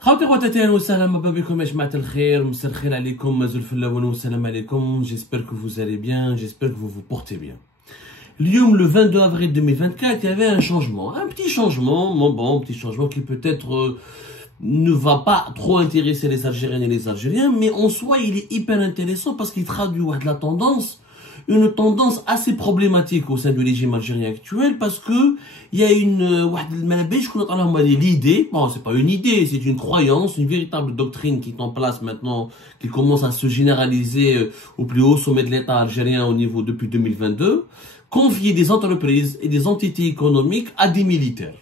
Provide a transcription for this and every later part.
خوتي خواتاتي اهلا وسهلا مرحبا بكم يا جماعه الخير مساء الخير عليكم مازال في الاول والسلام عليكم j'espère que vous allez bien j'espère que vous vous portez bien. اليوم le 22 avril 2024 il y avait un changement, un petit changement, bon petit changement qui peut-être ne va pas trop intéresser les Algériennes et les Algériens, mais en soi il est hyper intéressant parce qu'il traduit de la tendance, une tendance assez problématique au sein du régime algérien actuel, parce que il y a l'idée, bon c'est pas une idée, c'est une croyance, une véritable doctrine qui est en place maintenant, qui commence à se généraliser au plus haut sommet de l'État algérien au niveau depuis 2022, confier des entreprises et des entités économiques à des militaires.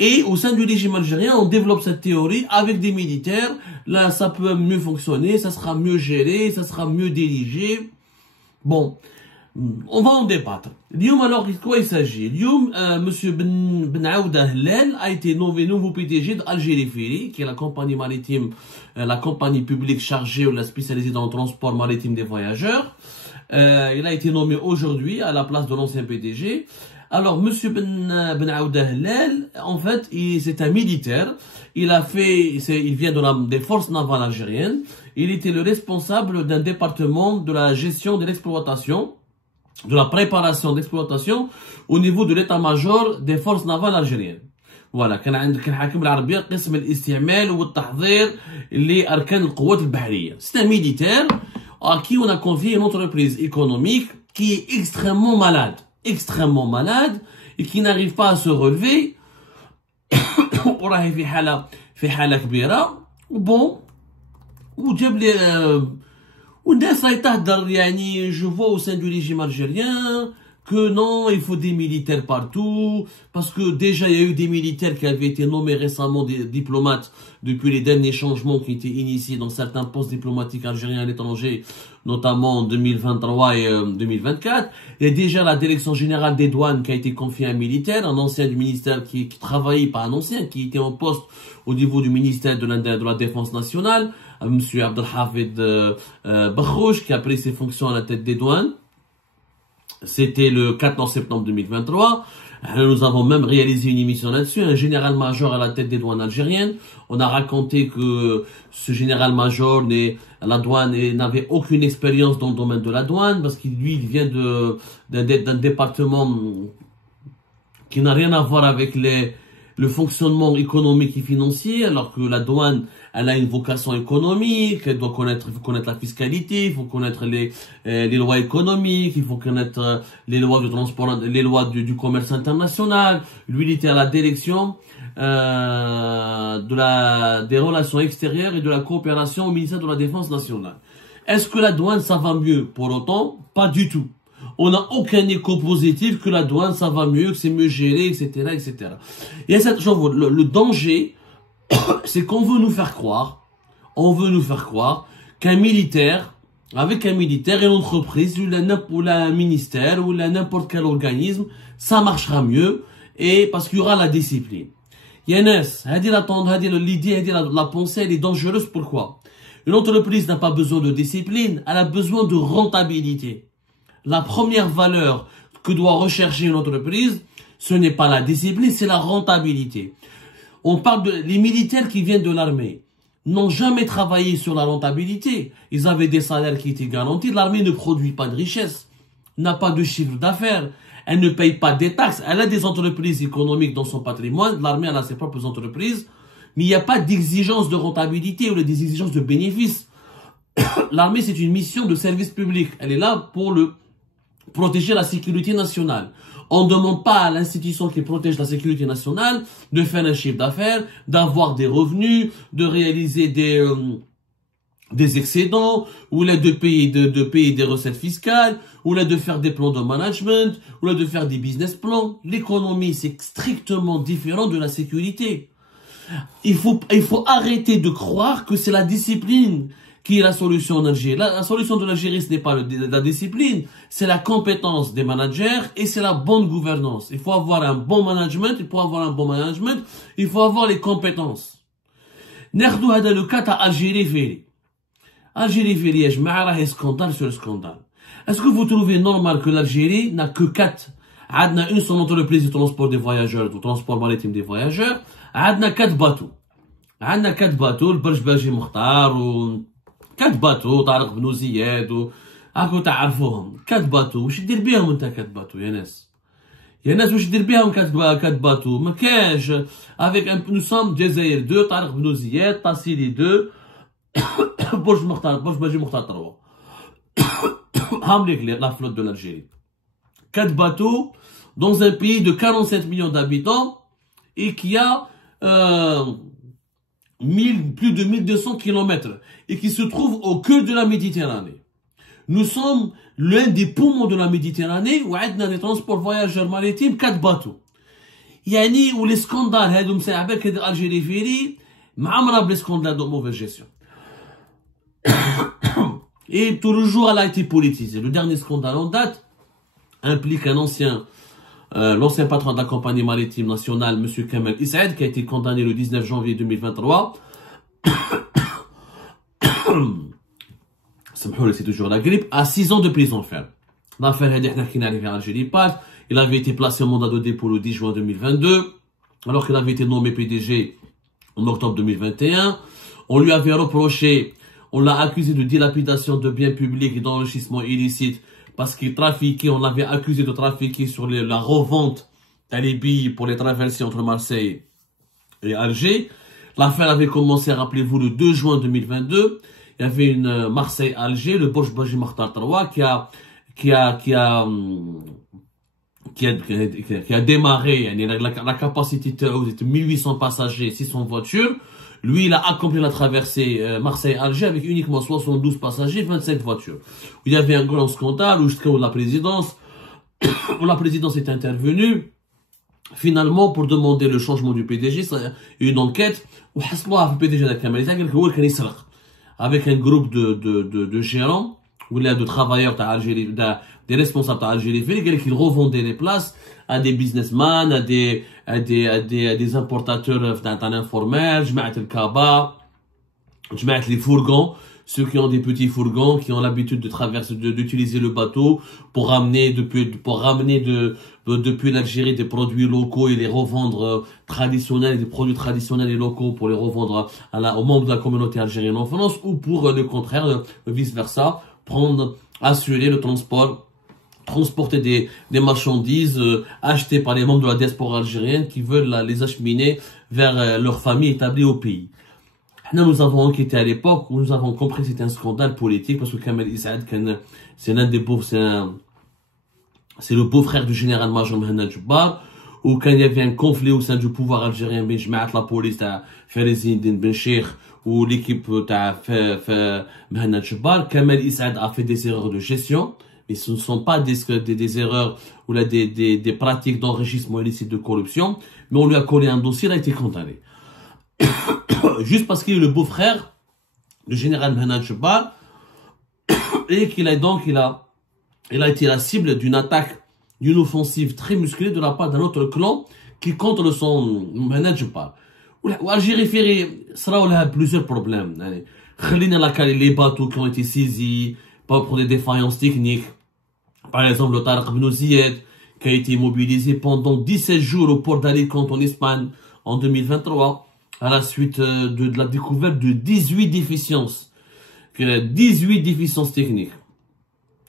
Et au sein du régime algérien, on développe cette théorie avec des militaires. Là, ça peut mieux fonctionner, ça sera mieux géré, ça sera mieux dirigé. Bon, on va en débattre. Lyoum, alors, de quoi il s'agit? Lyoum, monsieur Ben Aouda Hellel a été nommé nouveau PDG d'Algérie Ferry, qui est la compagnie maritime, la compagnie publique chargée ou la spécialisée dans le transport maritime des voyageurs. Il a été nommé aujourd'hui à la place de l'ancien PDG. Alors, monsieur Ben Aouda Hellel, en fait, c'est un militaire. Il vient des forces navales algériennes. Il était le responsable d'un département de la gestion de l'exploitation, de la préparation d'exploitation au niveau de l'état-major des forces navales algériennes. Voilà, كان حاكم العربية قسم الاستعمال والتحضير لأركان القوات البحرية. C'est un militaire à qui on a confié une entreprise économique qui est extrêmement malade et qui n'arrive pas à se relever. وراهي في حالة كبيرة وبون وجاب لي والناس راهي تهدر يعني je vois au sein du régime algérien que non, il faut des militaires partout, parce que déjà il y a eu des militaires qui avaient été nommés récemment des diplomates depuis les derniers changements qui étaient initiés dans certains postes diplomatiques algériens à l'étranger, notamment en 2023 et 2024. Il y a déjà la direction générale des douanes qui a été confiée à un militaire, un ancien du ministère qui travaillait, pas un ancien, qui était en poste au niveau du ministère de la Défense nationale, monsieur Abdelhafid Bakhouch, qui a pris ses fonctions à la tête des douanes. C'était le 14 septembre 2023. Nous avons même réalisé une émission là-dessus. Un général-major à la tête des douanes algériennes. On a raconté que ce général-major n'avait aucune expérience dans le domaine de la douane, parce qu'il il vient d'un département qui n'a rien à voir avec le fonctionnement économique et financier, alors que la douane, elle a une vocation économique, elle doit il faut connaître la fiscalité, il faut connaître les lois économiques, il faut connaître les lois du transport, les lois du commerce international. Lui, il était à la direction des relations extérieures et de la coopération au ministère de la Défense nationale. Est-ce que la douane, ça va mieux? Pour autant, pas du tout. On n'a aucun écho positif que la douane, ça va mieux, que c'est mieux géré, etc., etc. Et le danger, c'est qu'on veut nous faire croire, qu'un militaire, avec un militaire et une entreprise, ou un ministère, ou n'importe quel organisme, ça marchera mieux, et parce qu'il y aura la discipline. Yanes, l'idée, la pensée, elle est dangereuse. Pourquoi? Une entreprise n'a pas besoin de discipline, elle a besoin de rentabilité. La première valeur que doit rechercher une entreprise, ce n'est pas la discipline, c'est la rentabilité. On parle les militaires qui viennent de l'armée n'ont jamais travaillé sur la rentabilité. Ils avaient des salaires qui étaient garantis. L'armée ne produit pas de richesse, n'a pas de chiffre d'affaires, elle ne paye pas des taxes. Elle a des entreprises économiques dans son patrimoine. L'armée, elle a ses propres entreprises, mais il n'y a pas d'exigence de rentabilité ou des exigences de bénéfices. L'armée, c'est une mission de service public. Elle est là pour protéger la sécurité nationale. On ne demande pas à l'institution qui protège la sécurité nationale de faire un chiffre d'affaires, d'avoir des revenus, de réaliser des excédents, ou là de payer des recettes fiscales, ou là de faire des plans de management, ou là de faire des business plans. L'économie, c'est strictement différent de la sécurité. Il faut arrêter de croire que c'est la discipline qui est la solution en Algérie. La solution de l'Algérie, ce n'est pas la discipline, c'est la compétence des managers et c'est la bonne gouvernance. Il faut avoir un bon management, il faut avoir les compétences. Nerdou hada le cas à Algérie Ferry. Algérie Ferry, je m'arrête scandale sur scandale. Est-ce que vous trouvez normal que l'Algérie n'a que 4? عندنا une seule entreprise de transport des voyageurs, de transport maritime des voyageurs. عندنا 4 bateaux. عندنا 4 باتو البرج باجي مختار و 4 باتو طارق بن زياد و هاكو تعرفوهم 4 باتو. واش دير بيهم انت 4 باتو يا ناس؟ يا ناس واش دير بيهم 4 باتو؟ ما كاينش. افيك ان نو سوم جزائر 2 طارق بن زياد طاسيلي 2 برج مختار برج باجي مختار 3 هم ليك la flotte de l'Algérie. 4 bateaux dans un pays de 47 millions d'habitants et qui a plus de 1200 kilomètres et qui se trouve au cœur de la Méditerranée. Nous sommes l'un des poumons de la Méditerranée où on a des transports voyageurs maritimes 4 bateaux. يعني où les scandales هادو مساعبك هاد الجيري فيري معمرة بلي scandales de mauvaise gestion. Et tout le jour elle a été politisée. Le dernier scandale en date implique un l'ancien patron de la compagnie maritime nationale, M. Kamel Issaed, qui a été condamné le 19 janvier 2023. C'est toujours la grippe, à 6 ans de prison ferme. L'affaire qui est arrivée à Algérie, il avait été placé en mandat de dépôt le 10 juin 2022, alors qu'il avait été nommé PDG en octobre 2021. On lui avait reproché, on l'a accusé de dilapidation de biens publics et d'enrichissement illicite parce qu'il trafiquait, on l'avait accusé de trafiquer sur la revente des billes pour les traversées entre Marseille et Alger. L'affaire avait commencé, rappelez-vous, le 2 juin 2022. Il y avait une Marseille-Alger, le Borj Baji Makhtar 3, qui a démarré, la capacité de 1800 passagers, 600 voitures. Lui, il a accompli la traversée Marseille-Alger avec uniquement 72 passagers, 25 voitures. Il y avait un grand scandale où la présidence est intervenue finalement pour demander le changement du PDG. Une enquête où le PDG de la Camarita avec un groupe de gérants ou de travailleurs d'Algérie, des responsables d'Algérie, qui revendaient les places à des businessmen, à des importateurs informels, le Kaba, les fourgons, ceux qui ont des petits fourgons, qui ont l'habitude de traverser, d'utiliser le bateau pour ramener depuis l'Algérie des produits locaux et les revendre traditionnels, des produits traditionnels et locaux pour les revendre aux membres de la communauté algérienne en France, ou pour le contraire, vice versa, assurer le transport, transporter des marchandises achetées par les membres de la diaspora algérienne qui veulent les acheminer vers leur famille établie au pays. Nous avons enquêté à l'époque où nous avons compris que c'était un scandale politique parce que Kamel Issaed, c'est l'un des pauvres, c'est le beau-frère du général-major Mohamed Jabbar, où quand il y avait un conflit au sein du pouvoir algérien, ben la police de Farizine Ben Cheikh ou l'équipe de Mohamed Jabbar, Kamel Issaed a fait des erreurs de gestion. Et ce ne sont pas des erreurs ou des pratiques d'enrichissement illicite de corruption, mais on lui a collé un dossier, il a été condamné. Juste parce qu'il est le beau-frère du général Mohamed Jabbar et qu'il a donc, il a été la cible d'une attaque, d'une offensive très musclée de la part d'un autre clan qui contre son Mohamed Jabbar. Algérie Ferry sera plusieurs problèmes. Les bateaux qui ont été saisis, pas pour des défaillances techniques. Par exemple, le Tariq Ben Ziyad, qui a été immobilisé pendant 17 jours au port d'Alicante en Espagne en 2023, à la suite de la découverte de 18 déficiences. 18 déficiences techniques.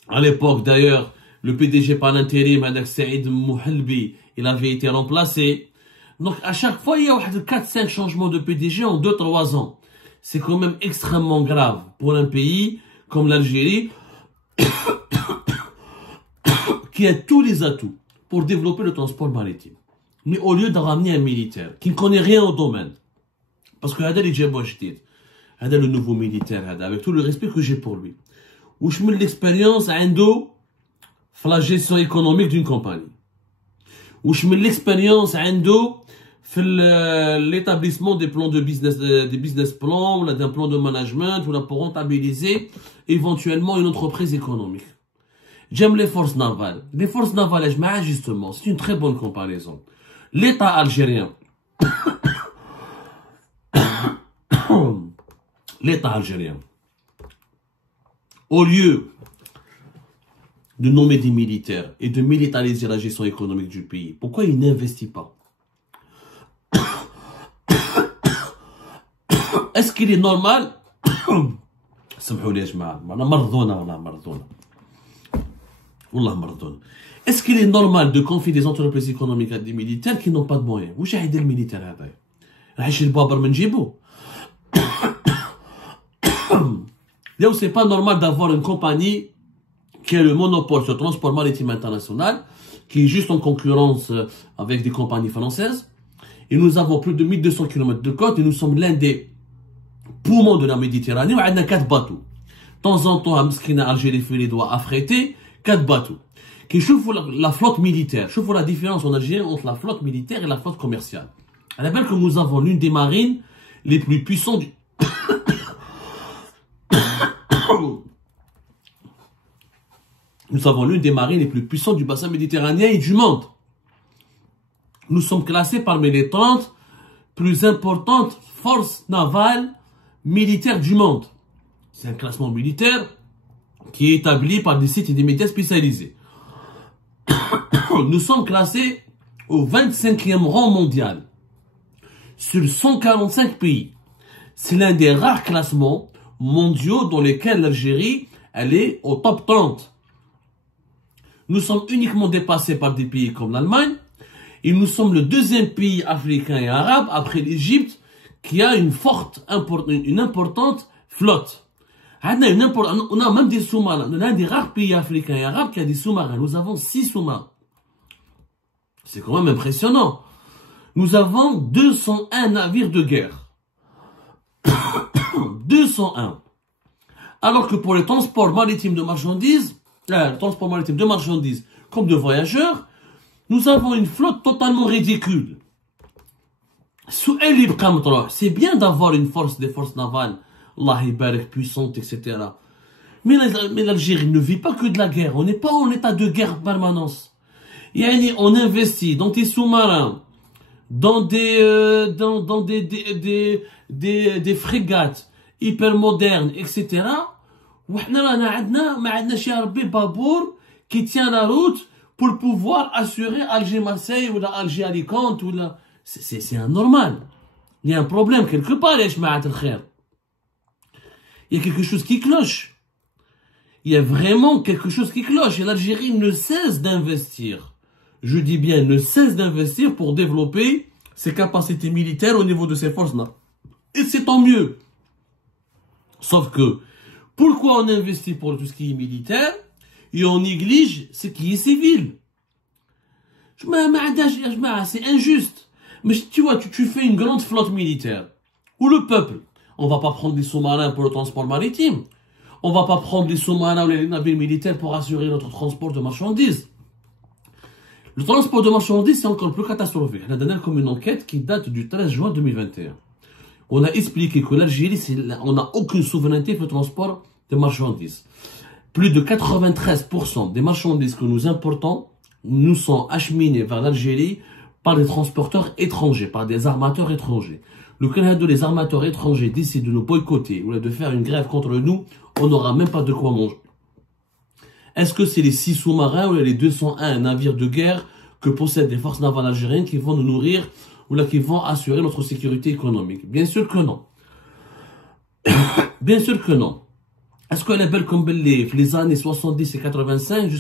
À l'époque, d'ailleurs, le PDG par l'intérim, Hadak Saïd Mouhalbi, il avait été remplacé. Donc, à chaque fois, il y a 4-5 changements de PDG en 2-3 ans. C'est quand même extrêmement grave pour un pays comme l'Algérie, qui a tous les atouts pour développer le transport maritime. Mais au lieu de ramener un militaire qui ne connaît rien au domaine, parce que Hada Hada le nouveau militaire, avec tout le respect que j'ai pour lui, où je mets l'expérience à la gestion économique d'une compagnie, où je mets l'expérience à l'établissement des plans de business, des business plans, d'un plan de management, pour rentabiliser éventuellement une entreprise économique. J'aime les forces navales. Les forces navales, justement, c'est une très bonne comparaison. L'État algérien, l'État algérien, au lieu de nommer des militaires et de militariser la gestion économique du pays, pourquoi il n'investit pas? est-ce qu'il est normal سمحوا لي يا جماعة مرضونا والله مرضونا والله مرضونا. Est-ce qu'il est normal de confier des entreprises économiques à des militaires qui n'ont pas de moyens? واش يدير الميليتير هذا؟ راح يشري البابر من جيبو؟ Là où c'est pas normal d'avoir une compagnie qui a le monopole sur le transport maritime international, qui est juste en concurrence avec des compagnies françaises. Et nous avons plus de 1200 km de côte et nous sommes l'un des poumons de la Méditerranée où on a 4 bateaux. De temps en temps, Algérie doit affréter 4 bateaux. Qui chauffent la flotte militaire. Chauffent la différence en Algérie entre la flotte militaire et la flotte commerciale. À la belle que nous avons l'une des marines les plus puissantes du... Nous avons l'une des marines les plus puissantes du bassin méditerranéen et du monde. Nous sommes classés parmi les 30 plus importantes forces navales militaires du monde. C'est un classement militaire qui est établi par des sites et des médias spécialisés. Nous sommes classés au 25e rang mondial sur 145 pays. C'est l'un des rares classements mondiaux dans lesquels l'Algérie elle est au top 30. Nous sommes uniquement dépassés par des pays comme l'Allemagne et nous sommes le deuxième pays africain et arabe après l'Égypte qui a une importante flotte. On a même des sous-marins. L'un des rares pays africains et arabes qui a des sous-marins. Nous avons 6 sous-marins. C'est quand même impressionnant. Nous avons 201 navires de guerre. 201. Alors que pour le transport maritime de marchandises, comme de voyageurs, nous avons une flotte totalement ridicule. C'est bien d'avoir des forces navales, Allah barak, puissantes, etc. Mais l'Algérie ne vit pas que de la guerre. On n'est pas en état de guerre en permanence. On investit dans des sous-marins, dans des frégates hyper modernes, etc. Qui tient la route pour pouvoir assurer Alger-Marseille ou Alger-Alicante. C'est anormal. Il y a un problème quelque part, il y a quelque chose qui cloche. Il y a vraiment quelque chose qui cloche. Et l'Algérie ne cesse d'investir. Je dis bien, ne cesse d'investir pour développer ses capacités militaires au niveau de ses forces-là. Et c'est tant mieux. Sauf que, pourquoi on investit pour tout ce qui est militaire et on néglige ce qui est civil? C'est injuste. Mais tu vois, tu fais une grande flotte militaire. Ou le peuple. On va pas prendre des sous-marins pour le transport maritime. On va pas prendre des sous-marins ou les navires militaires pour assurer notre transport de marchandises. Le transport de marchandises, c'est encore plus catastrophique. On a donné comme une enquête qui date du 13 juin 2021. On a expliqué que l'Algérie, on n'a aucune souveraineté pour le transport de marchandises. Plus de 93% des marchandises que nous importons nous sont acheminées vers l'Algérie par des transporteurs étrangers, par des armateurs étrangers. Le Canada, les armateurs étrangers décident de nous boycotter ou de faire une grève contre nous, on n'aura même pas de quoi manger. Est-ce que c'est les 6 sous-marins ou les 201 navires de guerre que possèdent les forces navales algériennes qui vont nous nourrir ou là qui vont assurer notre sécurité économique? Bien sûr que non. Bien sûr que non. Est-ce qu'elle est belle comme les années 70 et 85,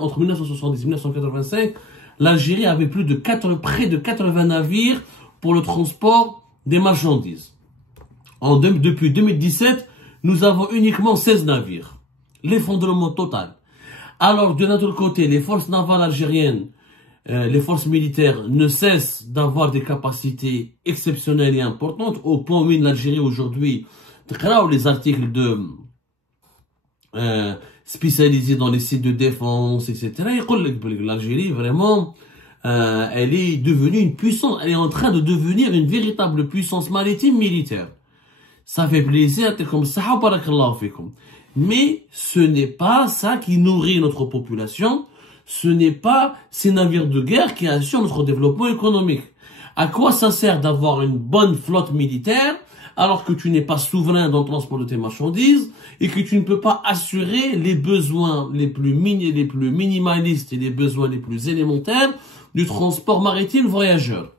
entre 1970 et 1985, l'Algérie avait près de 80 navires pour le transport des marchandises. Depuis 2017, nous avons uniquement 16 navires. L'effondrement total. Alors, de notre côté, les forces navales algériennes, les forces militaires ne cessent d'avoir des capacités exceptionnelles et importantes, au point où l'Algérie aujourd'hui, les articles spécialisés dans les sites de défense, etc. L'Algérie, vraiment, elle est devenue une puissance, elle est en train de devenir une véritable puissance maritime militaire. Ça fait plaisir, comme ça, mais ce n'est pas ça qui nourrit notre population, ce n'est pas ces navires de guerre qui assurent notre développement économique. À quoi ça sert d'avoir une bonne flotte militaire alors que tu n'es pas souverain dans le transport de tes marchandises et que tu ne peux pas assurer les besoins les plus minimalistes et les besoins les plus élémentaires du transport maritime voyageur?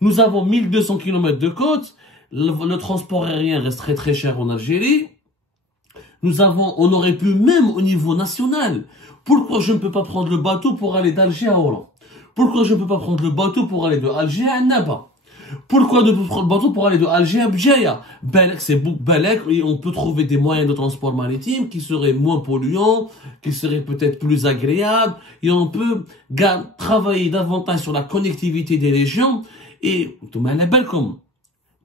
Nous avons 1200 km de côte. le transport aérien reste très très cher en Algérie. On aurait pu même au niveau national. Pourquoi je ne peux pas prendre le bateau pour aller d'Alger à Oran? Pourquoi je ne peux pas prendre le bateau pour aller de Alger à Naba? Pourquoi ne pas prendre le bateau pour aller de Alger à Bjaya? Balek, c'est Balek, et on peut trouver des moyens de transport maritime qui seraient moins polluants, qui seraient peut-être plus agréables, et on peut travailler davantage sur la connectivité des régions. Et comme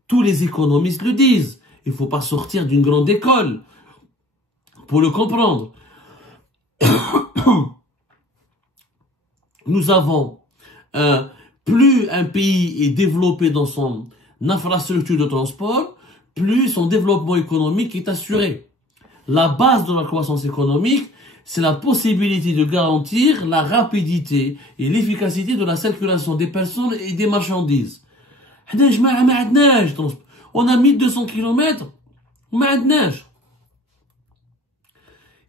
tous les économistes le disent, il ne faut pas sortir d'une grande école pour le comprendre. Nous avons plus un pays est développé dans son infrastructure de transport, plus son développement économique est assuré. La base de la croissance économique, c'est la possibilité de garantir la rapidité et l'efficacité de la circulation des personnes et des marchandises. On a 1200 km,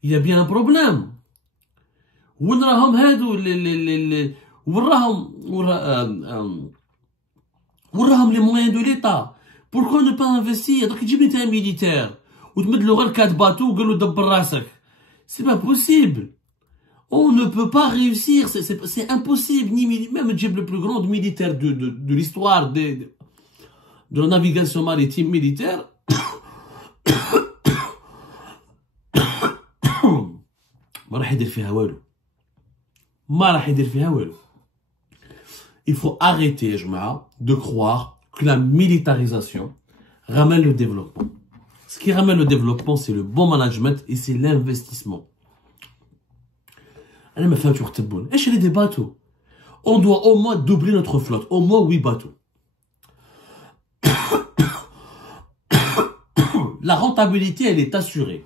il y a bien un problème. وراهم les moyens de l'État. Pourquoi ne pas investir? Donc تجيب لي un militaire وتمد له غير 4 bateaux وقال له دبر راسك. C'est pas possible. On ne peut pas réussir, c'est impossible. Ni même تجيب le plus grand militaire de l'histoire de la navigation maritime militaire. ما راح يدير فيها والو. ما راح يدير فيها والو. Il faut arrêter, de croire que la militarisation ramène le développement. Ce qui ramène le développement, c'est le bon management et c'est l'investissement. Il y a des bateaux. On doit au moins doubler notre flotte. Au moins 8 bateaux. La rentabilité, elle est assurée.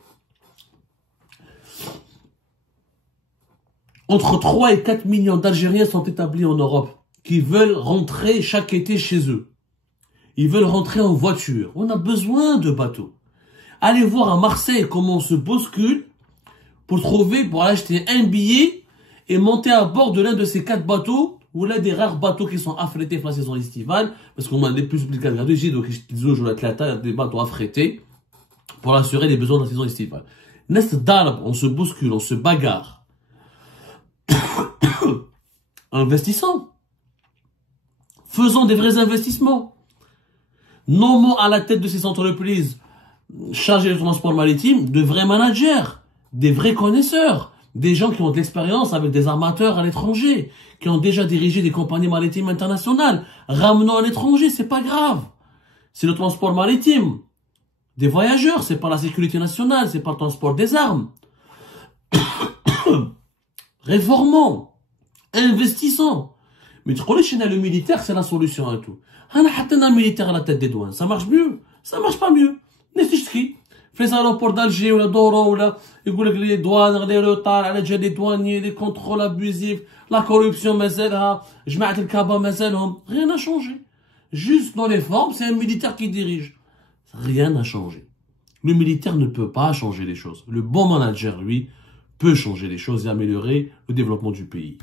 Entre 3 et 4 millions d'Algériens sont établis en Europe, qui veulent rentrer chaque été chez eux. Ils veulent rentrer en voiture. On a besoin de bateaux. Allez voir à Marseille comment on se bouscule pour aller acheter un billet et monter à bord de l'un de ces 4 bateaux, ou l'un des rares bateaux qui sont affrétés pour la saison estivale, parce qu'on a des plus compliqués donc des bateaux affrétés pour assurer les besoins de la saison estivale. Nest d'arbre, on se bouscule, on se bagarre. Investissons. Faisons des vrais investissements. Nommons à la tête de ces entreprises chargées du transport maritime de vrais managers, des vrais connaisseurs, des gens qui ont de l'expérience avec des armateurs à l'étranger, qui ont déjà dirigé des compagnies maritimes internationales. Ramenons à l'étranger, c'est pas grave. C'est le transport maritime des voyageurs, c'est pas la sécurité nationale, c'est pas le transport des armes. Réformons, investissons. Mais tu connais, le militaire, c'est la solution à tout. On a un militaire à la tête des douanes. Ça marche mieux? Ça marche pas mieux. N'estishki. Fais les aéroports d'Alger ou la Doro ou la, il dit que les douanes, les retards, les douaniers, les contrôles abusifs, la corruption, j'm'att le kaba, rien n'a changé. Juste dans les formes, c'est un militaire qui dirige. Rien n'a changé. Le militaire ne peut pas changer les choses. Le bon manager, lui, peut changer les choses et améliorer le développement du pays.